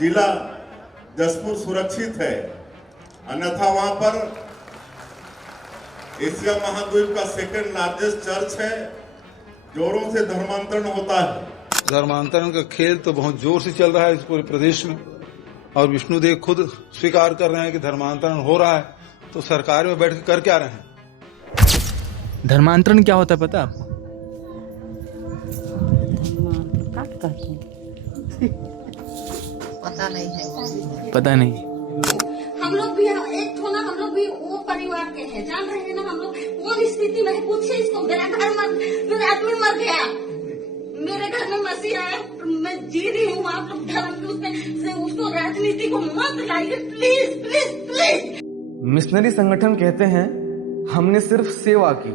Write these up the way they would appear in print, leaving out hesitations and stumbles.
जिला जशपुर सुरक्षित है, अन्यथा वहां पर एशिया महाद्वीप का सेकंड लार्जेस्ट चर्च है, जोरों से धर्मांतरण होता है। धर्मांतरण का खेल तो बहुत जोर से चल रहा है इस पूरे प्रदेश में, और विष्णुदेव खुद स्वीकार कर रहे हैं कि धर्मांतरण हो रहा है, तो सरकार में बैठ कर क्या रहे हैं। धर्मांतरण क्या होता है पता आपको? पता नहीं है। पता नहीं। हम लोग भी एक थोड़ा, हम लोग भी वो परिवार के हैं, जान रहे हैं ना हम लोग कौन स्थिति में। पूछिए इसको, मेरा आदमी मर गया, मेरे घर में मसीह आया, मैं जी रही हूँ। आप लोग धर्म से उसको राजनीति को मत लाइए प्लीज प्लीज प्लीज। मिशनरी संगठन कहते हैं हमने सिर्फ सेवा की,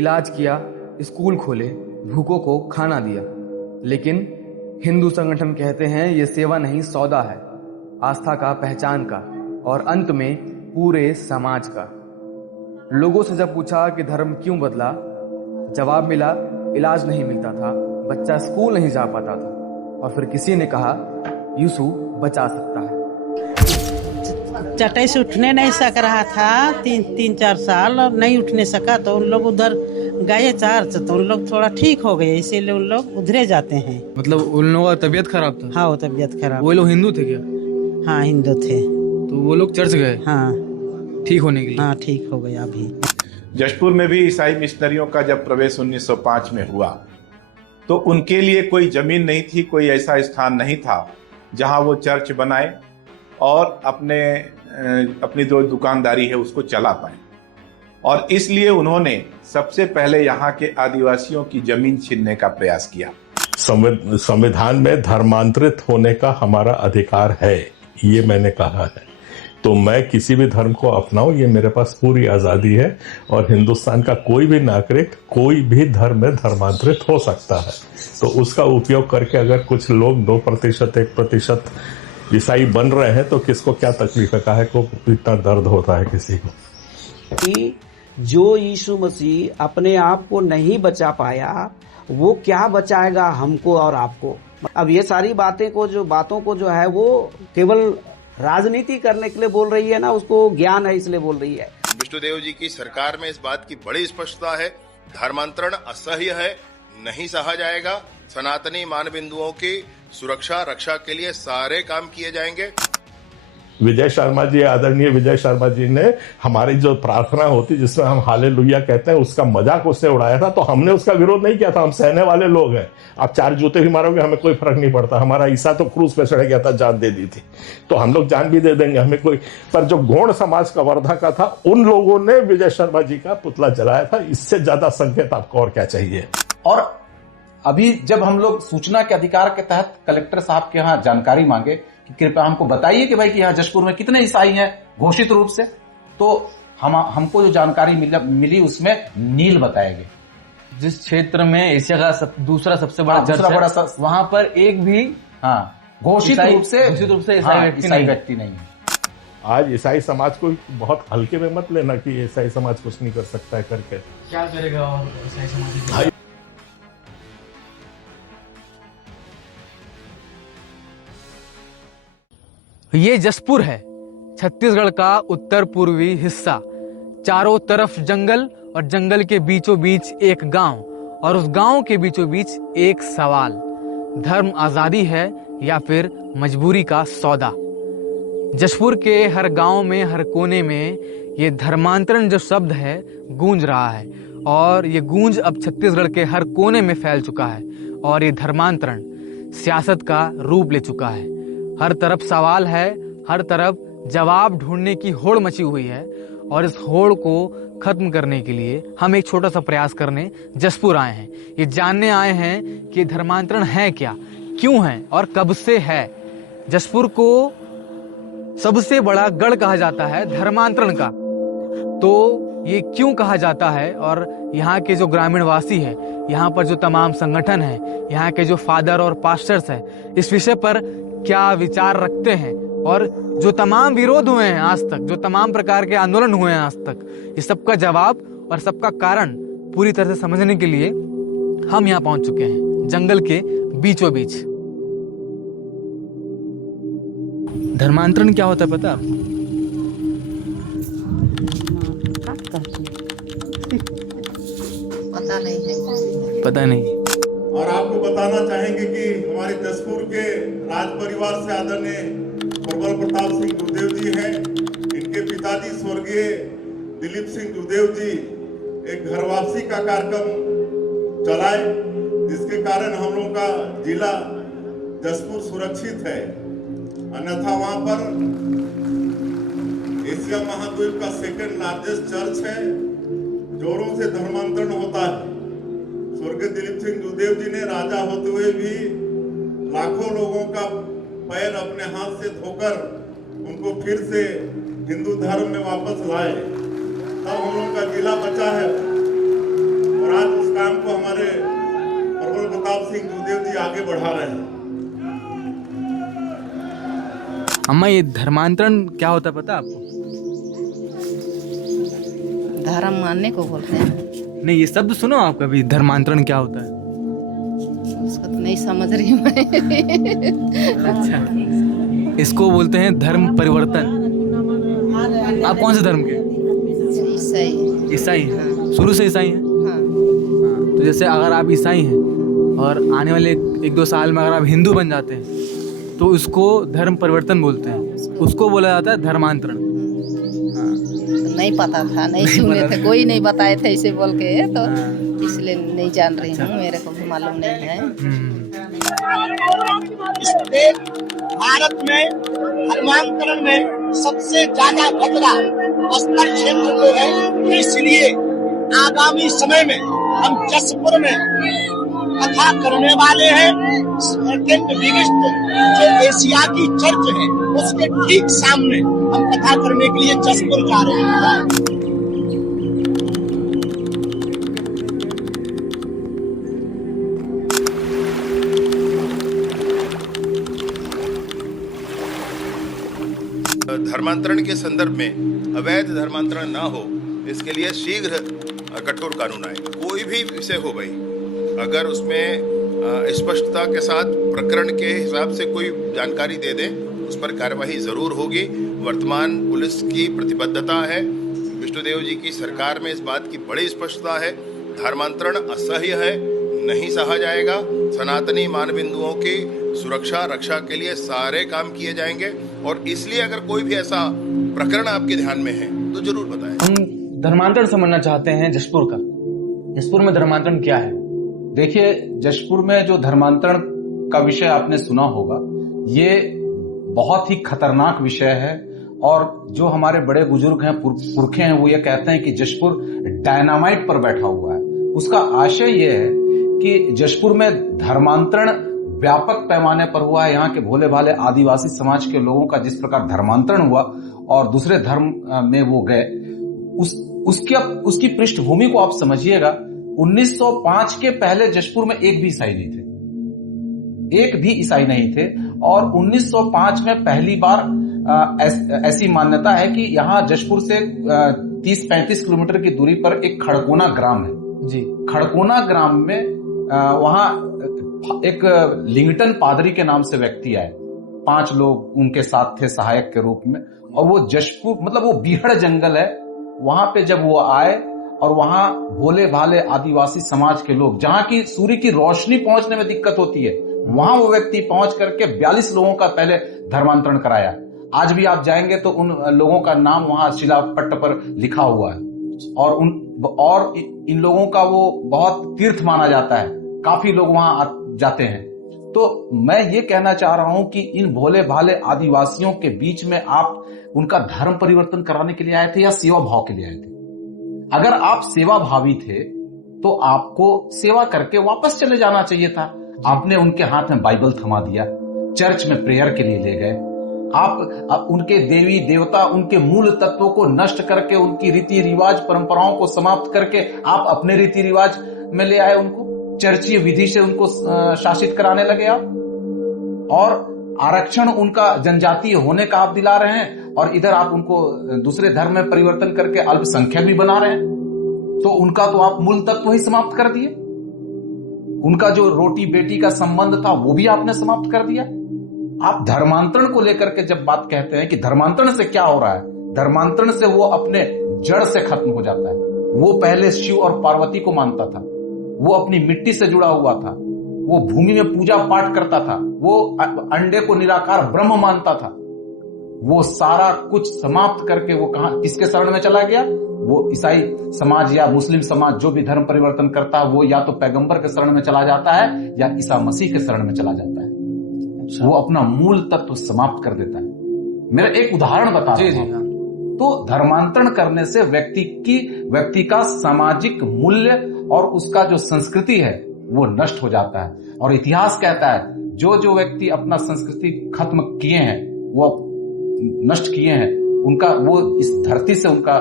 इलाज किया, स्कूल खोले, भूखों को खाना दिया। लेकिन हिंदू संगठन कहते हैं ये सेवा नहीं, सौदा है, आस्था का, पहचान का, और अंत में पूरे समाज का। लोगों से जब पूछा कि धर्म क्यों बदला, जवाब मिला इलाज नहीं मिलता था, बच्चा स्कूल नहीं जा पाता था, और फिर किसी ने कहा यीशु बचा सकता है। चटाई से उठने नहीं सक रहा था 3-4 साल, और नहीं उठने सका तो उन लोग उधर गए चर्च, तो उन लोग थोड़ा ठीक हो गए, इसीलिए उन लोग उधरे जाते हैं। मतलब उन लोगों का तबीयत खराब था? हाँ, वो तबीयत खराब। वो लोग हिंदू थे क्या? हाँ, हिंदू थे। तो वो लोग चर्च गए हाँ, ठीक होने के लिए? हाँ, ठीक हो गया अभी। जशपुर में भी ईसाई मिशनरियों का जब प्रवेश 1905 में हुआ तो उनके लिए कोई जमीन नहीं थी, कोई ऐसा स्थान नहीं था जहां वो चर्च बनाए और अपनी जो दुकानदारी है उसको चला पाए, और इसलिए उन्होंने सबसे पहले यहाँ के आदिवासियों की जमीन छीनने का प्रयास किया। संविधान में धर्मांतरित होने का हमारा अधिकार है, ये मैंने कहा है, तो मैं किसी भी धर्म को अपनाऊं ये मेरे पास पूरी आजादी है, और हिंदुस्तान का कोई भी नागरिक कोई भी धर्म में धर्मांतरित हो सकता है। तो उसका उपयोग करके अगर कुछ लोग 2%, 1% ईसाई बन रहे हैं तो किसको क्या तकलीफ है, काहे को इतना दर्द होता है किसी को। कि जो यीशु मसीह अपने आप को नहीं बचा पाया, वो क्या बचाएगा हमको और आपको। अब ये सारी बातों को जो है वो केवल राजनीति करने के लिए बोल रही है ना, उसको ज्ञान है इसलिए बोल रही है। विष्णुदेव जी की सरकार में इस बात की बड़ी स्पष्टता है, धर्मांतरण असह्य है, नहीं सहा जाएगा। सनातनी मानबिंदुओं की सुरक्षा रक्षा के लिए सारे काम किए जाएंगे। विजय शर्मा जी, आदरणीय विजय शर्मा जी ने हमारी जो प्रार्थना होती जिसमें हम हालेलुया कहते हैं, उसका मजाक उसने उड़ाया था, तो हमने उसका विरोध नहीं किया था। हम सहने वाले लोग हैं, आप 4 जूते भी मारोगे हमें कोई फर्क नहीं पड़ता। हमारा ईसा तो क्रूस पे चढ़ गया था, जान दे दी थी, तो हम लोग जान भी दे देंगे, हमें कोई। पर जो गौड़ समाज का वर्धा का था, उन लोगों ने विजय शर्मा जी का पुतला जलाया था। इससे ज्यादा संकेत आपको और क्या चाहिए। और अभी जब हम लोग सूचना के अधिकार के तहत कलेक्टर साहब के यहाँ जानकारी मांगे कि कृपया हमको बताइए कि भाई कि यहाँ जशपुर में कितने ईसाई हैं घोषित रूप से, तो हमको जो जानकारी मिली उसमें नील बताए गए। जिस क्षेत्र में एशिया का दूसरा सबसे बड़ा चर्च है, वहां पर एक भी घोषित रूप से ईसाई व्यक्ति नहीं है। आज ईसाई समाज को बहुत हल्के में मत लेना कि ईसाई समाज कुछ नहीं कर सकता है करके। क्या करेगा और ईसाई समाज? ये जशपुर है, छत्तीसगढ़ का उत्तर पूर्वी हिस्सा। चारों तरफ जंगल, और जंगल के बीचों बीच एक गांव, और उस गांव के बीचों बीच एक सवाल, धर्म आजादी है या फिर मजबूरी का सौदा। जशपुर के हर गांव में, हर कोने में ये धर्मांतरण जो शब्द है गूंज रहा है, और ये गूंज अब छत्तीसगढ़ के हर कोने में फैल चुका है, और ये धर्मांतरण सियासत का रूप ले चुका है। हर तरफ सवाल है, हर तरफ जवाब ढूंढने की होड़ मची हुई है, और इस होड़ को खत्म करने के लिए हम एक छोटा सा प्रयास करने जशपुर आए हैं। ये जानने आए हैं कि धर्मांतरण है क्या, क्यों है और कब से है। जशपुर को सबसे बड़ा गढ़ कहा जाता है धर्मांतरण का, तो ये क्यों कहा जाता है, और यहाँ के जो ग्रामीण वासी है, यहाँ पर जो तमाम संगठन है, यहाँ के जो फादर और पास्टर्स है, इस विषय पर क्या विचार रखते हैं, और जो तमाम विरोध हुए हैं आज तक, जो तमाम प्रकार के आंदोलन हुए हैं आज तक, इस सबका जवाब और सबका कारण पूरी तरह से समझने के लिए हम यहाँ पहुंच चुके हैं, जंगल के बीचों बीच। धर्मांतरण क्या होता है पता है आपको? पता नहीं। और आपको बताना चाहेंगे कि हमारे जसपुर के राज परिवार से आदरणीय प्रबल प्रताप सिंह गुरुदेव जी हैं। इनके पिताजी स्वर्गीय दिलीप सिंह गुरुदेव जी एक घर वापसी का कार्यक्रम चलाए, जिसके कारण हम लोगों का जिला जसपुर सुरक्षित है। अन्यथा वहां पर एशिया महाद्वीप का सेकंड लार्जेस्ट चर्च है, जोरों से धर्मांतरण होता है। स्वर्गीय दिलीप सिंह गुरुदेव जी ने राजा होते हुए भी लाखों लोगों का पैर अपने हाथ से धोकर उनको फिर से हिंदू धर्म में वापस लाए, तब हम लोगों का जिला बचा है। और आज उस काम को हमारे प्रबल प्रताप सिंह गुरुदेव जी आगे बढ़ा रहे हैं। अम्मा, ये धर्मांतरण क्या होता है पता है आपको? धर्म मानने को बोलते हैं। नहीं, ये शब्द सुनो आप कभी, धर्मांतरण क्या होता है? उसको तो नहीं समझ रही मैं। अच्छा, इसको बोलते हैं धर्म परिवर्तन। आप कौन से धर्म के? ईसाई। ईसाई हैं? शुरू से ईसाई हैं? हाँ। तो जैसे अगर आप ईसाई हैं और आने वाले 1-2 साल में अगर आप हिंदू बन जाते हैं तो उसको धर्म परिवर्तन बोलते हैं, उसको बोला जाता है धर्मांतरण। नहीं पता था, नहीं सुने थे, कोई नहीं बताए थे इसे बोल के, तो इसलिए नहीं जान रही हूँ, मेरे को भी मालूम नहीं है। इस देश भारत में धर्मांतरण में सबसे ज्यादा खतरा बस्तर क्षेत्र को है। इसलिए आगामी समय में हम जसपुर में कथा करने वाले हैं। सेकंड बिगेस्ट जो एशिया की चर्च है उसके ठीक सामने हम कथा करने के लिए जसपुर जा रहे हैं। धर्मांतरण के संदर्भ में अवैध धर्मांतरण ना हो, इसके लिए शीघ्र कठोर कानून आए। कोई भी विषय हो भाई, अगर उसमें स्पष्टता के साथ प्रकरण के हिसाब से कोई जानकारी दे दे, उस पर कार्यवाही जरूर होगी। वर्तमान पुलिस की प्रतिबद्धता है, विष्णुदेव जी की सरकार में इस बात की बड़ी स्पष्टता है। धर्मांतरण असह्य है, नहीं सहा जाएगा। सनातनी मानबिंदुओं की सुरक्षा रक्षा के लिए सारे काम किए जाएंगे। और इसलिए अगर कोई भी ऐसा प्रकरण आपके ध्यान में है तो जरूर बताएं। हम धर्मांतरण समझना चाहते हैं जशपुर का। जशपुर में धर्मांतरण क्या है? देखिए, जशपुर में जो धर्मांतरण का विषय आपने सुना होगा, ये बहुत ही खतरनाक विषय है। और जो हमारे बड़े बुजुर्ग हैं, पुरखे हैं, वो ये कहते हैं कि जशपुर डायनामाइट पर बैठा हुआ है। उसका आशय ये है कि जशपुर में धर्मांतरण व्यापक पैमाने पर हुआ है। यहाँ के भोले भाले आदिवासी समाज के लोगों का जिस प्रकार धर्मांतरण हुआ और दूसरे धर्म में वो गए, उसकी पृष्ठभूमि को आप समझिएगा। 1905 के पहले जशपुर में एक भी ईसाई नहीं थे, एक भी ईसाई नहीं थे। और 1905 में पहली बार ऐसी मान्यता है कि यहाँ जशपुर से 30-35 किलोमीटर की दूरी पर एक खड़कोना ग्राम है जी। खड़कोना ग्राम में वहां एक लिंगटन पादरी के नाम से व्यक्ति आए, 5 लोग उनके साथ थे सहायक के रूप में। और वो जशपुर मतलब वो बीहड़ जंगल है, वहां पे जब वो आए और वहां भोले भाले आदिवासी समाज के लोग, जहां की सूर्य की रोशनी पहुंचने में दिक्कत होती है, वहां वो व्यक्ति पहुंच करके 42 लोगों का पहले धर्मांतरण कराया। आज भी आप जाएंगे तो उन लोगों का नाम वहां शिलापट्ट पर लिखा हुआ है। और इन लोगों का वो बहुत तीर्थ माना जाता है, काफी लोग वहां जाते हैं। तो मैं ये कहना चाह रहा हूं कि इन भोले भाले आदिवासियों के बीच में आप उनका धर्म परिवर्तन कराने के लिए आए थे या सेवा भाव के लिए आए थे? अगर आप सेवा भावी थे तो आपको सेवा करके वापस चले जाना चाहिए था। आपने उनके हाथ में बाइबल थमा दिया, चर्च में प्रेयर के लिए ले गए। आप उनके देवी देवता, उनके मूल तत्वों को नष्ट करके, उनकी रीति रिवाज परंपराओं को समाप्त करके आप अपने रीति रिवाज में ले आए, उनको चर्चीय विधि से उनको शासित कराने लगे आप। और आरक्षण उनका जनजातीय होने का आप दिला रहे हैं, और इधर आप उनको दूसरे धर्म में परिवर्तन करके अल्पसंख्यक भी बना रहे हैं। तो उनका तो आप मूल तत्व ही समाप्त कर दिए। उनका जो रोटी बेटी का संबंध था वो भी आपने समाप्त कर दिया। आप धर्मांतरण को लेकर के जब बात कहते हैं कि धर्मांतरण से क्या हो रहा है, धर्मांतरण से वो अपने जड़ से खत्म हो जाता है। वो पहले शिव और पार्वती को मानता था, वो अपनी मिट्टी से जुड़ा हुआ था, वो भूमि में पूजा पाठ करता था, वो अंडे को निराकार ब्रह्म मानता था। वो सारा कुछ समाप्त करके वो कहां किसके शरण में चला गया? वो ईसाई समाज या मुस्लिम समाज जो भी धर्म परिवर्तन करता है वो या तो पैगंबर के शरण में चला जाता है या ईसा मसीह के शरण में चला जाता है। वो अपना मूल तत्व समाप्त कर देता है। मेरा एक उदाहरण बता रहा हूं। तो धर्मांतरण करने से व्यक्ति का सामाजिक मूल्य और उसका जो संस्कृति है वो नष्ट हो जाता है। और इतिहास कहता है जो व्यक्ति अपना संस्कृति खत्म किए हैं, वो नष्ट किए हैं, उनका वो इस धरती से उनका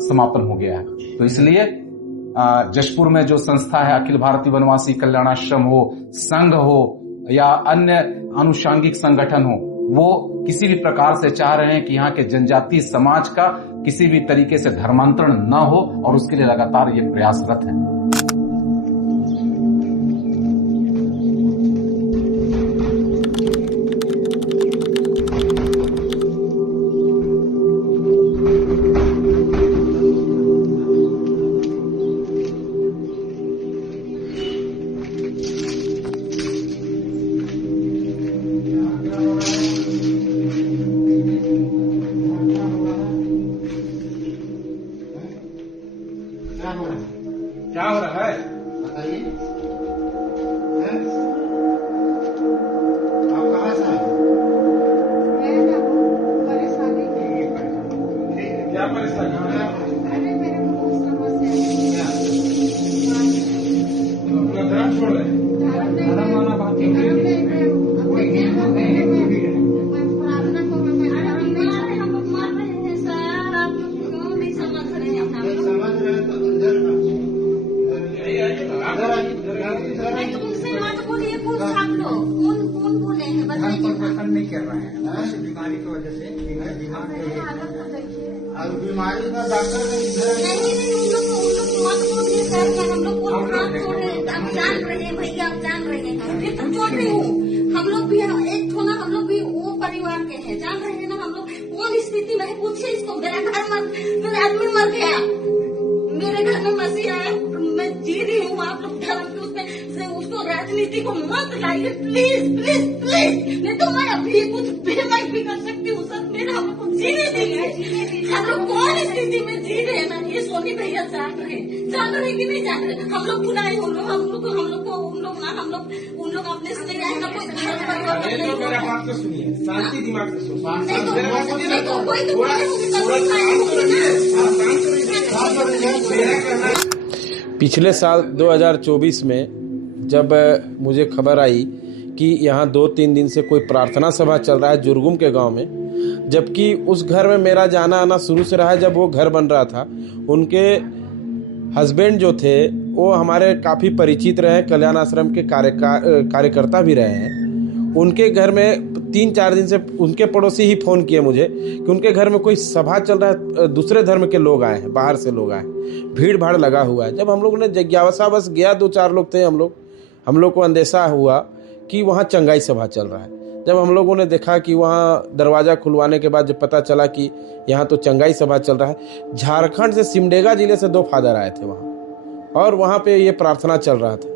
समापन हो गया है। तो इसलिए जशपुर में जो संस्था है अखिल भारतीय वनवासी कल्याणाश्रम हो, संघ हो या अन्य आनुषांगिक संगठन हो, वो किसी भी प्रकार से चाह रहे हैं कि यहाँ के जनजातीय समाज का किसी भी तरीके से धर्मांतरण न हो और उसके लिए लगातार ये प्रयासरत है। क्या हो रहा है बताइए। आप कहाँ से आए? परेशानी क्या परेशानी है? अरे मेरे को समस्या अपना धर्म छोड़ रहे हैं? धर्म वाला बात नहीं कर रहे हैं बीमारी की वजह से दिमाग बीमारी का डॉक्टर हम लोग को हाथ छोड़ रहे हैं। आप जान रहे हैं भैया, आप जान रहे हैं, फिर तो छोड़ रही हूँ। हम लोग भी एक थोड़ा हम लोग भी वो परिवार के हैं, जान रहे हैं ना। हम लोग कौन स्थिति में पूछिए इसको। मेरा आदमी मर गया, मेरे घर में मसीहा है, मैं जी रही हूँ। आप लोग धर्म के उसमें उसको राजनीति को मत लाइए प्लीज प्लीज प्लीज। नहीं तो मैं अभी कुछ बेमाई भी कर सकती हूँ सर। मेरा हम लोग को जीने देंगे। हम लोग कौन स्थिति में जी रहे हैं ना, ये सोनी भैया जान रहे कि नहीं जान रहे। हम लोग बुलाए उन लोग, हम लोग को उन लोग अपने से नहीं आए। कोई बात तो सुनिए, शांति दिमाग से सुनिए। पिछले साल 2024 में जब मुझे खबर आई कि यहाँ 2-3 दिन से कोई प्रार्थना सभा चल रहा है जुर्गुम के गांव में, जबकि उस घर में मेरा जाना आना शुरू से रहा है। जब वो घर बन रहा था, उनके हस्बैंड जो थे वो हमारे काफ़ी परिचित रहे, कल्याण आश्रम के कार्यकर्ता भी रहे हैं। उनके घर में 3-4 दिन से उनके पड़ोसी ही फ़ोन किए मुझे कि उनके घर में कोई सभा चल रहा है, दूसरे धर्म के लोग आए हैं, बाहर से लोग आए हैं, भीड़ भाड़ लगा हुआ है। जब हम लोगों ने जिज्ञासा बस गया, 2-4 लोग थे हम लोग को अंदेशा हुआ कि वहाँ चंगाई सभा चल रहा है। जब हम लोगों ने देखा कि वहाँ दरवाज़ा खुलवाने के बाद जब पता चला कि यहाँ तो चंगाई सभा चल रहा है, झारखंड से सिमडेगा जिले से 2 फादर आए थे वहाँ, और वहाँ पे ये प्रार्थना चल रहा था।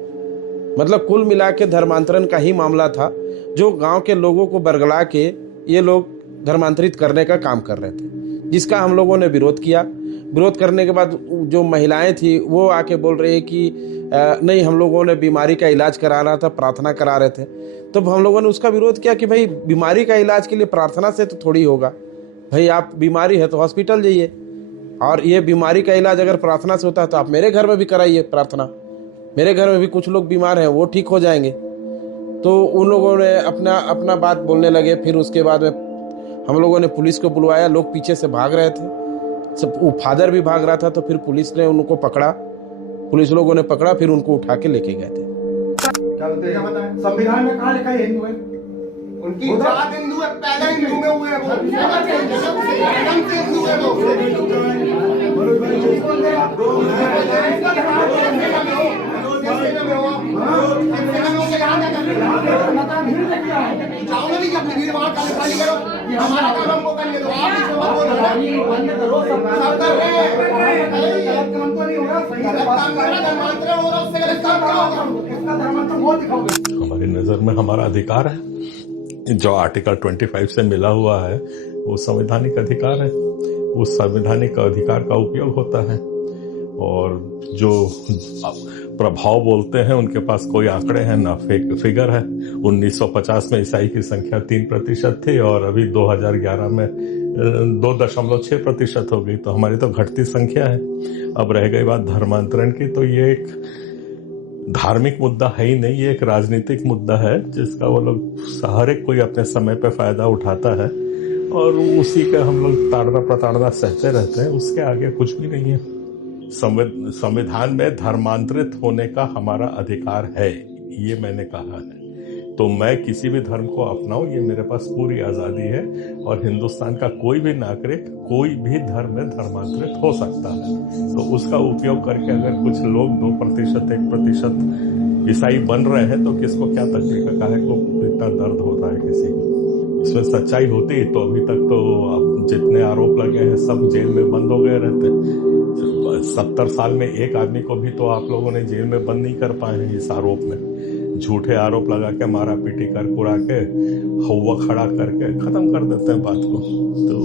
मतलब कुल मिला के धर्मांतरण का ही मामला था, जो गांव के लोगों को बरगला के ये लोग धर्मांतरित करने का काम कर रहे थे, जिसका हम लोगों ने विरोध किया। विरोध करने के बाद जो महिलाएं थी वो आके बोल रही कि नहीं, हम लोगों ने बीमारी का इलाज करा रहा था, प्रार्थना करा रहे थे। तो हम लोगों ने उसका विरोध किया कि भाई बीमारी का इलाज के लिए प्रार्थना से तो थोड़ी होगा भाई, आप बीमारी है तो हॉस्पिटल जाइए, और ये बीमारी का इलाज अगर प्रार्थना से होता है तो आप मेरे घर में भी कराइए प्रार्थना। मेरे घर में भी कुछ लोग बीमार हैं, वो ठीक हो जाएंगे। तो उन लोगों ने अपना बात बोलने लगे। फिर उसके बाद में हम लोगों ने पुलिस को बुलवाया, लोग पीछे से भाग रहे थे, सब वो फादर भी भाग रहा था। तो फिर पुलिस ने उनको पकड़ा, पुलिस लोगों ने पकड़ा, फिर उनको उठा के लेके गए थे। संविधान में कहाँ लिखा है हिंदू है? उनकी जात हिंदू है, पैदा हिंदू में हुए हैं वो, जन्म से हिंदू है वो। जाओ ना, अपनी भीड़ भाड़ का खाली करो, ये हमारा काम हमको करने दो। आप इसमें मत बोलो, सब कर रहे हैं, गलत काम तो नहीं हो रहा, गलत काम कर रहा, धर्मांतरण हो रहा, उससे गलत काम क्या होगा? इसका धर्मांतरण वो दिखाओगे। हमारी नजर में हमारा अधिकार है जो आर्टिकल 25 से मिला हुआ है, वो संवैधानिक अधिकार है। उस संवैधानिक अधिकार का उपयोग होता है, और जो प्रभाव बोलते हैं उनके पास कोई आंकड़े हैं ना फिगर है। 1950 में ईसाई की संख्या 3% थी और अभी 2011 में 2.6% हो गई, तो हमारी तो घटती संख्या है। अब रह गई बात धर्मांतरण की, तो ये एक धार्मिक मुद्दा है ही नहीं, ये एक राजनीतिक मुद्दा है जिसका वो लोग हर एक कोई अपने समय पे फायदा उठाता है और उसी का हम लोग ताड़ना प्रताड़ना सहते रहते हैं। उसके आगे कुछ भी नहीं है। संविधान में धर्मांतरित होने का हमारा अधिकार है, ये मैंने कहा है। तो मैं किसी भी धर्म को अपनाऊं, ये मेरे पास पूरी आजादी है, और हिंदुस्तान का कोई भी नागरिक कोई भी धर्म में धर्मांतरित हो सकता है। तो उसका उपयोग करके अगर कुछ लोग 2%, 1% ईसाई बन रहे हैं, तो किसको क्या तकलीफ है, काहे को इतना दर्द होता है किसी को? इसमें सच्चाई होती तो अभी तक तो जितने आरोप लगे हैं सब जेल में बंद हो गए रहते। 70 साल में एक आदमी को भी तो आप लोगों ने जेल में बंद नहीं कर पाए हैं इस आरोप में। झूठे आरोप लगा के मारा पीटी कर कुड़ा के हवा खड़ा करके खत्म कर देते हैं बात को। तो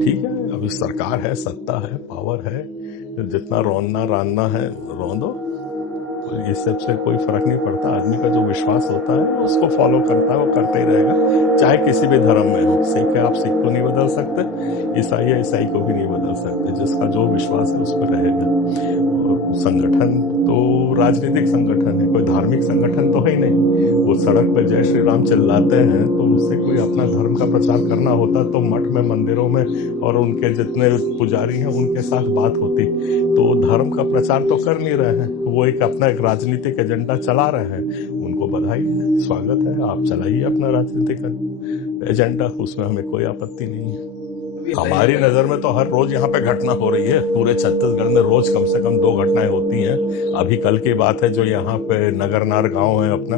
ठीक है, अभी सरकार है, सत्ता है, पावर है, जितना रोना रानना है रोन दो, इस सबसे कोई फर्क नहीं पड़ता। आदमी का जो विश्वास होता है उसको फॉलो करता है, वो करते ही रहेगा, चाहे किसी भी धर्म में हो। सिख है, आप सिख को नहीं बदल सकते, ईसाई है, ईसाई को भी नहीं बदल सकते। जिसका जो विश्वास है उस पर रहेगा। और संगठन तो राजनीतिक संगठन है, कोई धार्मिक संगठन तो है ही नहीं। वो सड़क पे जय श्री राम चिल्लाते हैं, तो उससे कोई अपना धर्म का प्रचार करना होता तो मठ में, मंदिरों में और उनके जितने पुजारी हैं उनके साथ बात होती। तो धर्म का प्रचार तो कर नहीं रहे हैं, वो अपना एक राजनीतिक एजेंडा चला रहे हैं। उनको बधाई है, स्वागत है, आप चलाइए अपना राजनीतिक एजेंडा, उसमें हमें कोई आपत्ति नहीं है। हमारी नजर में तो हर रोज यहाँ पे घटना हो रही है। पूरे छत्तीसगढ़ में रोज कम से कम 2 घटनाएं होती हैं। अभी कल की बात है, जो यहाँ पे नगरनार गांव है अपना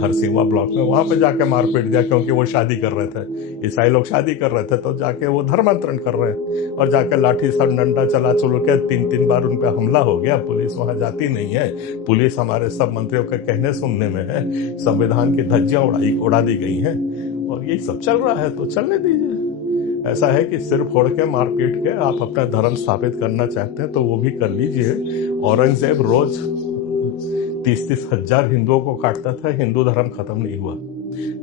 धरसीवा ब्लॉक में, वहां पे जाके मार पीट दिया क्योंकि वो शादी कर रहे थे, ईसाई लोग शादी कर रहे थे, तो जाके वो धर्मांतरण कर रहे हैं और जाके लाठी सब डंडा चला चलो के 3-3 बार उन पर हमला हो गया। पुलिस वहां जाती नहीं है, पुलिस हमारे सब मंत्रियों के कहने सुनने में है। संविधान की धज्जियां उड़ा दी गई हैं और यही सब चल रहा है, तो चलने दीजिए। ऐसा है कि सिर फोड़ के मार पीट के आप अपना धर्म स्थापित करना चाहते हैं तो वो भी कर लीजिए। औरंगजेब रोज 30-30 हजार हिंदुओं को काटता था, हिंदू धर्म खत्म नहीं हुआ।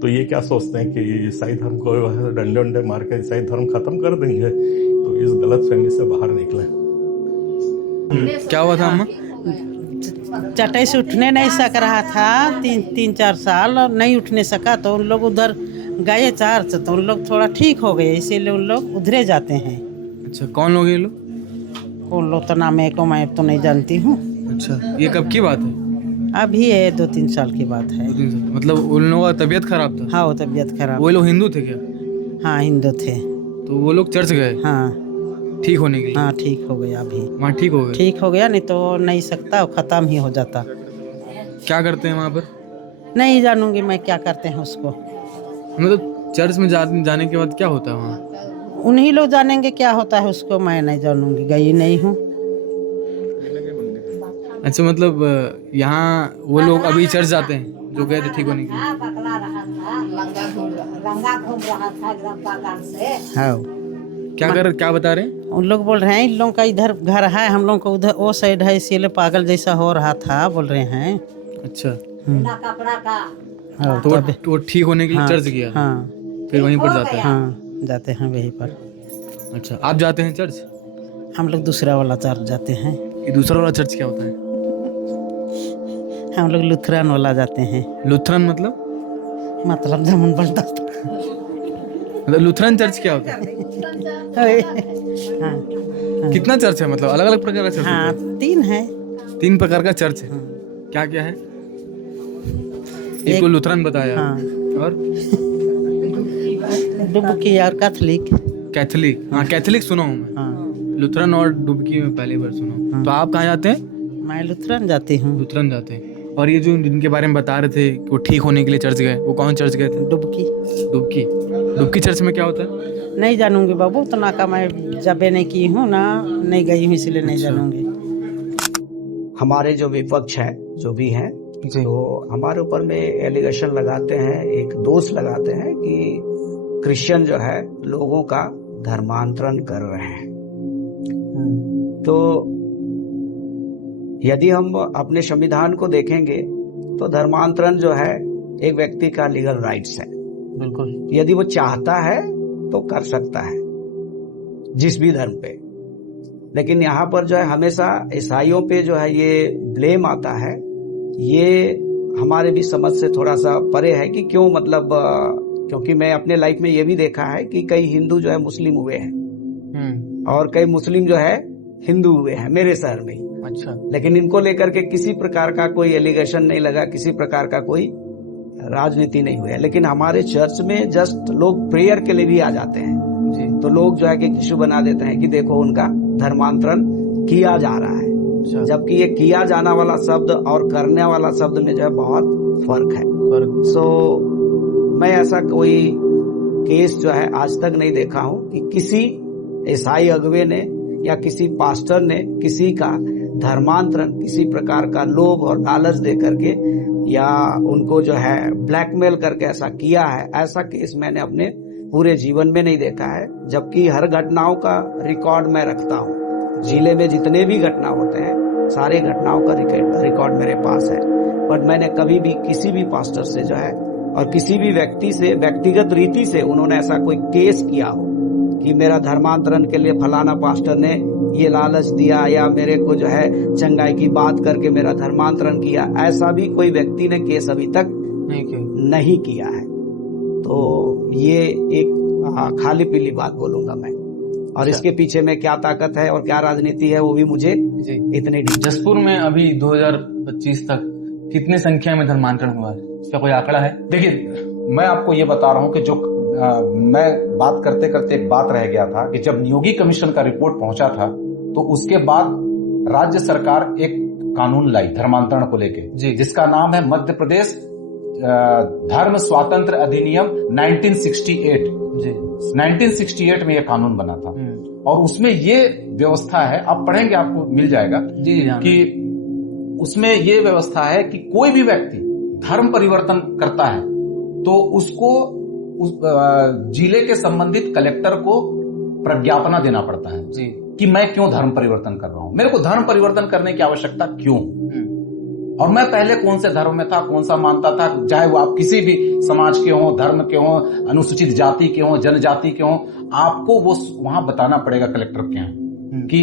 तो ये क्या सोचते हैं कि ईसाई धर्म को डंडे डंडे मार के ईसाई धर्म खत्म कर देंगे? तो इस गलतफहमी से बाहर निकले। क्या हुआ था अम्मा? चटाई से उठने नहीं सक रहा था 3-4 साल, और नहीं उठने सका तो उन लोग उधर गए चर्च, तो उन लोग थोड़ा ठीक हो गए, इसीलिए उन लोग उधरे जाते हैं। अच्छा, कौन लोग ये लोग? कौन लोग तो नाम है को मैं तो नहीं जानती हूँ। अच्छा, ये कब की बात है? अभी है 2-3 साल की बात है। मतलब उन लोगों का तबीयत खराब था? हाँ, वो तबीयत खराब। वो लोग हिंदू थे क्या? हाँ, हिंदू थे। तो वो लोग चर्च गए? हाँ, ठीक होने के लिए? हाँ, ठीक हो गया। अभी वहाँ ठीक हो गया? ठीक हो गया, नहीं तो नहीं सकता, खत्म ही हो जाता। क्या करते हैं वहाँ पर? नहीं जानूंगी मैं क्या करते हैं उसको। मतलब चर्च में जाने के बाद क्या होता है वहाँ? उन्हीं लोग जानेंगे क्या होता है उसको, मैं नहीं जानूंगी, गई नहीं हूँ। अच्छा, मतलब यहाँ वो लोग अभी चर्च जाते हैं जो गए थे ठीक होने के लिए? हाँ। क्या बता रहे हैं? उन लोग बोल रहे हैं इन लोगों का इधर घर है, हम लोग को उधर वो साइड है, इसीलिए पागल जैसा हो रहा था, बोल रहे हैं। अच्छा। हाँ, तो वो ठीक होने के लिए चर्च गया? हाँ। फिर वहीं पर जाते हैं? हाँ, जाते हैं वहीं पर। अच्छा, आप जाते हैं चर्च? हम लोग दूसरा वाला चर्च जाते हैं। ये दूसरा वाला चर्च क्या होता है? हम लोग लुथरन वाला जाते हैं। लुथरन मतलब जमन बनता। मतलब लुथरन चर्च क्या होता है? हाँ। कितना चर्च है, मतलब अलग अलग प्रकार का चर्च? हाँ, 3 है। 3 प्रकार का चर्च है। क्या क्या है? एक तो लुथरन बताया। हाँ। और डुबकी और कैथलिक। हाँ, कैथलिक सुना हूँ मैं। हाँ। लुथरन और डुबकी में पहली बार सुना हूँ। तो आप कहाँ जाते हैं? मैं लुथरन जाती हूँ। लुथरन जाते हैं। और ये जो जिनके बारे में बता रहे थे कि वो ठीक होने के लिए चर्च गए, वो कौन चर्च गए थे? डुबकी चर्च में क्या होता है? नहीं जानूंगी बाबू, उतना का मैं जबे नहीं की हूँ ना, नहीं गई हूँ, इसलिए नहीं जानूंगी। हमारे जो विपक्ष है, जो भी हैं, तो हमारे ऊपर में एलिगेशन लगाते हैं, एक दोष लगाते हैं कि क्रिश्चियन जो है लोगों का धर्मांतरण कर रहे हैं। तो यदि हम अपने संविधान को देखेंगे तो धर्मांतरण जो है एक व्यक्ति का लीगल राइट्स है। बिल्कुल। यदि वो चाहता है तो कर सकता है जिस भी धर्म पे। लेकिन यहाँ पर जो है हमेशा ईसाइयों पे जो है ये ब्लेम आता है, ये हमारे भी समझ से थोड़ा सा परे है कि क्यों, मतलब क्योंकि मैं अपने लाइफ में ये भी देखा है कि कई हिंदू जो है मुस्लिम हुए हैं और कई मुस्लिम जो है हिंदू हुए हैं मेरे शहर में ही। अच्छा। लेकिन इनको लेकर के किसी प्रकार का कोई एलिगेशन नहीं लगा, किसी प्रकार का कोई राजनीति नहीं हुई है। लेकिन हमारे चर्च में जस्ट लोग प्रेयर के लिए भी आ जाते हैं जी। तो लोग जो है कि इशू बना देते हैं कि देखो उनका धर्मांतरण किया जा रहा है। अच्छा। जबकि ये किया जाना वाला शब्द और करने वाला शब्द में जो है बहुत फर्क है। सो मैं ऐसा कोई केस जो है आज तक नहीं देखा हूं कि किसी ईसाई अगुवे ने या किसी पास्टर ने किसी का धर्मांतरण किसी प्रकार का लोभ और लालच दे करके या उनको जो है ब्लैकमेल करके ऐसा किया है। ऐसा केस मैंने अपने पूरे जीवन में नहीं देखा है। जबकि हर घटनाओं का रिकॉर्ड मैं रखता हूँ, जिले में जितने भी घटना होते हैं सारे घटनाओं का रिकॉर्ड मेरे पास है। बट मैंने कभी भी किसी भी पास्टर से जो है और किसी भी व्यक्ति से व्यक्तिगत रीति से उन्होंने ऐसा कोई केस किया हो कि मेरा धर्मांतरण के लिए फलाना पास्टर ने ये लालच दिया या मेरे को जो है चंगाई की बात करके मेरा धर्मांतरण किया, ऐसा भी कोई व्यक्ति ने केस अभी तक नहीं किया है। तो ये एक खाली पीली बात बोलूंगा मैं। और इसके पीछे में क्या ताकत है और क्या राजनीति है वो भी मुझे इतने। जसपुर में अभी 2025 तक कितनी संख्या में धर्मांतरण हुआ है, इसका कोई आंकड़ा है? देखिए, मैं आपको ये बता रहा हूं कि जो मैं बात करते करते एक बात रह गया था कि जब नियोगी कमीशन का रिपोर्ट पहुंचा था तो उसके बाद राज्य सरकार एक कानून लाई धर्मांतरण को लेके, जिसका नाम है मध्य प्रदेश धर्म स्वातंत्र अधिनियम 1968। 1968 में यह कानून बना था और उसमें ये व्यवस्था है, आप पढ़ेंगे आपको मिल जाएगा कि उसमें ये व्यवस्था है कि कोई भी व्यक्ति धर्म परिवर्तन करता है तो उसको उस जिले के संबंधित कलेक्टर को प्रज्ञापना देना पड़ता है कि मैं क्यों धर्म परिवर्तन कर रहा हूं, मेरे को धर्म परिवर्तन करने की आवश्यकता क्यों, और मैं पहले कौन से धर्म में था, कौन सा मानता था, चाहे वो आप किसी भी समाज के हो, धर्म के हो, अनुसूचित जाति के हो, जनजाति के हो, आपको वो वहां बताना पड़ेगा कलेक्टर के यहाँ कि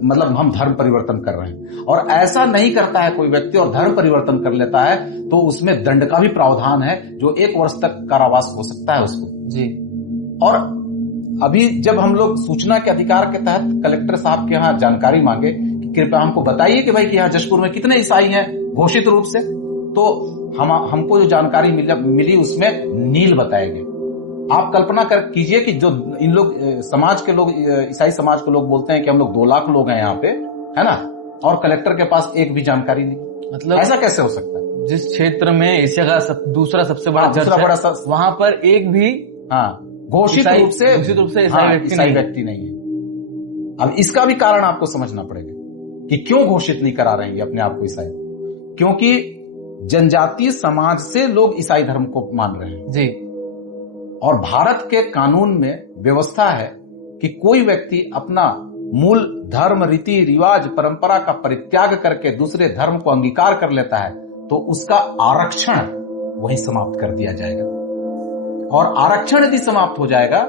मतलब हम धर्म परिवर्तन कर रहे हैं। और ऐसा नहीं करता है कोई व्यक्ति और धर्म परिवर्तन कर लेता है तो उसमें दंड का भी प्रावधान है, जो 1 वर्ष तक कारावास हो सकता है उसको। और अभी जब हम लोग सूचना के अधिकार के तहत कलेक्टर साहब के यहाँ जानकारी मांगे कि कृपया हमको बताइए कि भाई कि यहाँ जशपुर में कितने ईसाई हैं घोषित रूप से, तो हमको जो जानकारी मिली उसमें नील बताए गए। आप कल्पना कर कीजिए कि जो इन लोग समाज के लोग, ईसाई समाज के लोग बोलते हैं कि हम लोग 2 लाख लोग हैं यहाँ पे, है ना, और कलेक्टर के पास एक भी जानकारी नहीं। मतलब ऐसा कैसे हो सकता है? जिस क्षेत्र में एशिया का दूसरा सबसे बड़ा चर्च है, वहां पर एक भी घोषित रूप से ईसाई व्यक्ति नहीं है। अब इसका भी कारण आपको समझना पड़ेगा कि क्यों घोषित नहीं करा रहे हैं अपने आप को ईसाई, क्योंकि जनजातीय समाज से लोग ईसाई धर्म को मान रहे हैं जी। और भारत के कानून में व्यवस्था है कि कोई व्यक्ति अपना मूल धर्म, रीति रिवाज, परंपरा का परित्याग करके दूसरे धर्म को अंगीकार कर लेता है तो उसका आरक्षण वहीं समाप्त कर दिया जाएगा। और आरक्षण यदि समाप्त हो जाएगा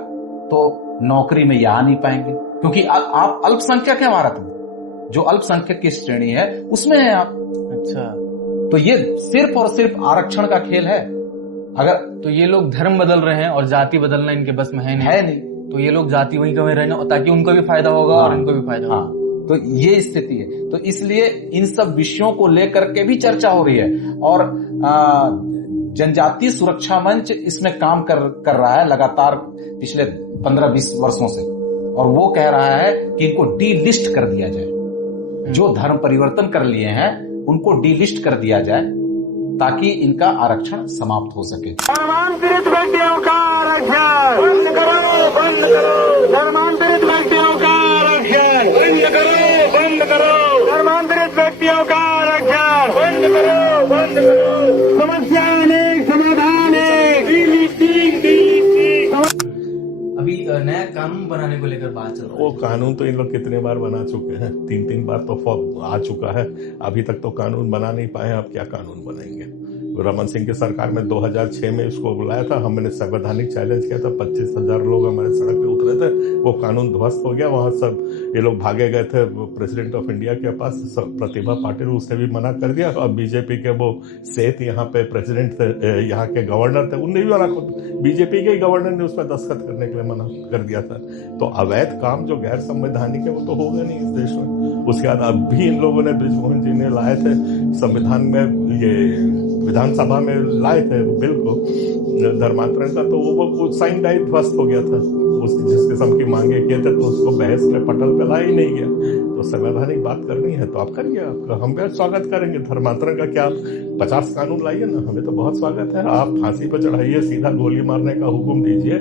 तो नौकरी में ये आ नहीं पाएंगे, क्योंकि आप अल्पसंख्यक है भारत में, जो अल्पसंख्यक की श्रेणी है उसमें है आप। अच्छा, तो ये सिर्फ और सिर्फ आरक्षण का खेल है। अगर तो ये लोग धर्म बदल रहे हैं और जाति बदलना इनके बस में है नहीं, तो ये लोग जाति वहीं का वहीं रहना ताकि उनको भी फायदा होगा और इनको भी फायदा होगा। तो ये स्थिति है। तो इसलिए इन सब विषयों को लेकर के भी चर्चा हो रही है और जनजातीय सुरक्षा मंच इसमें काम कर रहा है लगातार पिछले 15-20 वर्षों से, और वो कह रहा है कि इनको डी लिस्ट कर दिया जाए। जो धर्म परिवर्तन कर लिए हैं उनको डीलिस्ट कर दिया जाए ताकि इनका आरक्षण समाप्त हो सके। धर्मांतरित व्यक्तियों का आरक्षण बंद करो, बंद करो। धर्मांतरित व्यक्तियों का आरक्षण बंद करो, बंद करो। धर्मांतरित व्यक्तियों का आरक्षण बंद करो, बंद करो। समस्या अनेक, समाधान एक। अभी नया कानून बनाने को लेकर बात चल रही है। वो कानून तो इन लोग कितने बार बना चुके हैं, 3 बार तो आ चुका है, अभी तक तो कानून बना नहीं पाए। अब क्या कानून बनाएंगे? रमन सिंह की सरकार में 2006 में इसको बुलाया था, हमने संवैधानिक चैलेंज किया था, 25,000 लोग हमारे सड़क पे उतरे थे, वो कानून ध्वस्त हो गया। वहां सब ये लोग भागे गए थे प्रेसिडेंट ऑफ इंडिया के पास, प्रतिभा पाटिल, उसने भी मना कर दिया। और बीजेपी के वो सेठ यहाँ पे प्रेसिडेंट थे, यहाँ के गवर्नर थे, उनने भी मना कर, बीजेपी के गवर्नर ने उसमें दस्तखत करने के लिए मना कर दिया था। तो अवैध काम जो गैर संवैधानिक है वो तो होगा नहीं इस देश में। उसके बाद अब भी इन लोगों ने, बृजमोहन जी ने लाए थे संविधान में, ये विधानसभा में लाए थे बिल को धर्मांतरण का, तो वो साइन डाइट ध्वस्त हो गया था। जिस किस्म की मांगे किए थे तो उसको बहस में पटल पे लाया ही नहीं गया। तो संवैधानिक बात करनी है तो आप करिए, हम भी स्वागत करेंगे। धर्मांतरण का क्या 50 कानून लाइए ना, हमें तो बहुत स्वागत है। आप फांसी पर चढ़ाइए, सीधा गोली मारने का हुक्म दीजिए,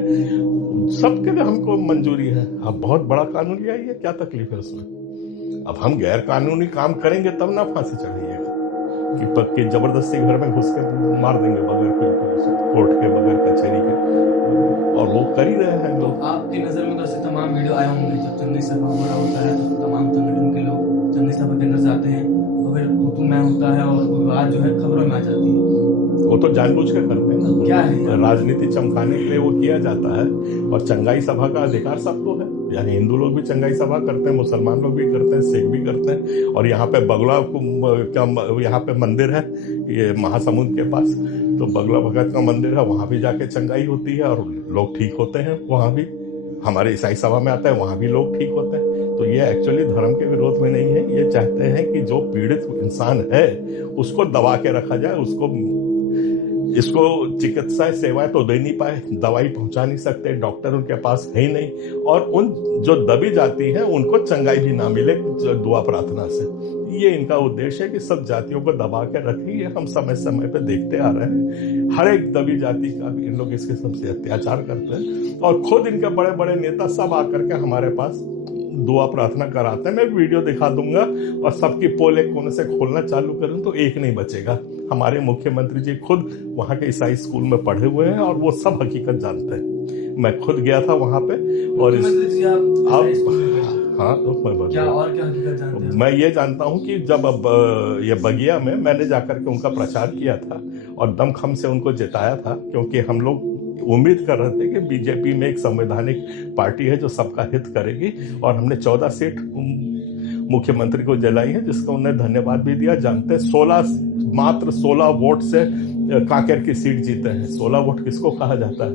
सबके लिए हमको मंजूरी है। आप बहुत बड़ा कानून ले आइए, क्या तकलीफ है उसमें? अब हम गैर कानूनी काम करेंगे तब ना फांसी चढ़ाइएगा कि जबरदस्ती घर में घुस के मार देंगे बगैर कोर्ट के, बगैर कचहरी के, और वो कर ही रहे हैं लोग। आपकी नजर में तो ऐसे तमाम वीडियो आए होंगे, जब चंदी सभा हो रहा होता है तो तमाम संगठन के लोग चंदी सभा के अंदर जाते हैं, तो फिर तू मैं होता है और विवाद जो है खबरों में आ जाती है। वो तो जानबूझ के करते हैं ना, क्या है राजनीति चमकाने के लिए वो किया जाता है। और चंगाई सभा का अधिकार सबको है, यानी हिंदू लोग भी चंगाई सभा करते हैं, मुसलमान लोग भी करते हैं, सिख भी करते हैं। और यहाँ पे बगला क्या, यहाँ पे मंदिर है ये महासमुंद के पास, तो बगला भगत का मंदिर है, वहां भी जाके चंगाई होती है और लोग ठीक होते हैं। वहां भी हमारे ईसाई सभा में आता है, वहां भी लोग ठीक होते हैं। तो ये एक्चुअली धर्म के विरोध में नहीं है, ये चाहते हैं कि जो पीड़ित इंसान है उसको दबा के रखा जाए, इसको चिकित्सा सेवाएं तो दे नहीं पाए, दवाई पहुंचा नहीं सकते, डॉक्टर उनके पास है ही नहीं, और उन जो दबी जाती हैं उनको चंगाई भी ना मिले दुआ प्रार्थना से। ये इनका उद्देश्य है कि सब जातियों को दबा के रखें। ये हम समय समय पे देखते आ रहे हैं, हर एक दबी जाति का इन लोग इस किस्म से अत्याचार करते हैं। और खुद इनके बड़े बड़े नेता सब आकर के हमारे पास दुआ प्रार्थना कराते हैं। मैं वीडियो दिखा दूंगा और सबकी पोल एक कोने से खोलना चालू करूं तो एक नहीं बचेगा। हमारे मुख्यमंत्री जी खुद वहां के ईसाई स्कूल में पढ़े हुए हैं और वो सब हकीकत जानते हैं। मैं खुद गया था वहां पे और हाँ, तो मैं क्या और क्या हकीकत जानते हैं? मैं ये जानता हूँ कि जब अब ये बगिया में मैंने जाकर के उनका प्रचार किया था और दमखम से उनको जिताया था, क्योंकि हम लोग उम्मीद कर रहे थे कि बीजेपी में एक संवैधानिक पार्टी है जो सबका हित करेगी, और हमने 14 सीट मुख्यमंत्री को जलाई है, जिसका उन्हें धन्यवाद भी दिया। जानते हैं मात्र 16 वोट से कांकेर की सीट जीते हैं। 16 वोट किसको कहा जाता है?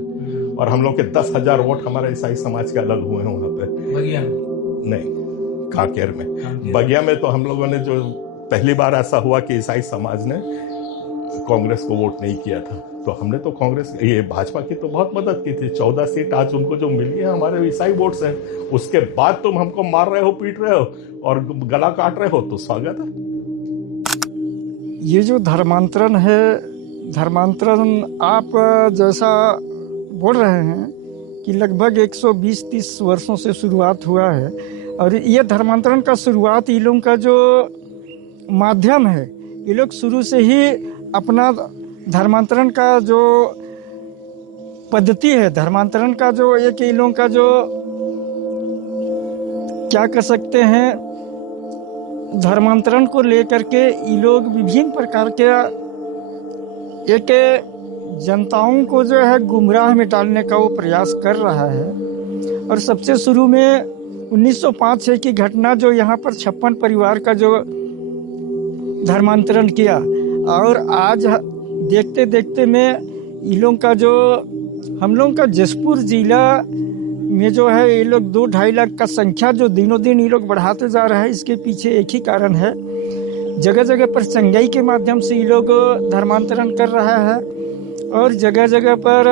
और हम लोग के 10,000 वोट हमारे ईसाई समाज के अलग हुए हैं वहां पे। बगिया नहीं, कांकेर में। बगिया में तो हम लोगों ने जो पहली बार ऐसा हुआ कि ईसाई समाज ने कांग्रेस को वोट नहीं किया था, तो हमने तो कांग्रेस ये भाजपा की तो बहुत मदद की थी। 14 सीट आज उनको जो मिली है हमारे ईसाई वोट से। उसके बाद तुम हमको मार रहे हो, पीट रहे हो और गला काट रहे हो, तो स्वागत है। ये जो धर्मांतरण है, धर्मांतरण आप जैसा बोल रहे हैं कि लगभग 120-30 वर्षों से शुरुआत हुआ है, और ये धर्मांतरण का शुरुआत ये लोगों का जो माध्यम है, ये लोग शुरू से ही अपना धर्मांतरण का जो पद्धति है, धर्मांतरण का जो एक इन लोगों का जो क्या कर सकते हैं, धर्मांतरण को लेकर के ये लोग विभिन्न प्रकार के एक जनताओं को जो है गुमराह में डालने का वो प्रयास कर रहा है। और सबसे शुरू में 1905 की घटना जो यहाँ पर 56 परिवार का जो धर्मांतरण किया, और आज देखते देखते में इन लोगों का जो हम लोगों का जसपुर जिला में जो है ये लोग 2-2.5 लाख का संख्या जो दिनों दिन ये लोग बढ़ाते जा रहा है, इसके पीछे एक ही कारण है। जगह जगह पर चंगाई के माध्यम से ये लोग धर्मांतरण कर रहा है, और जगह जगह पर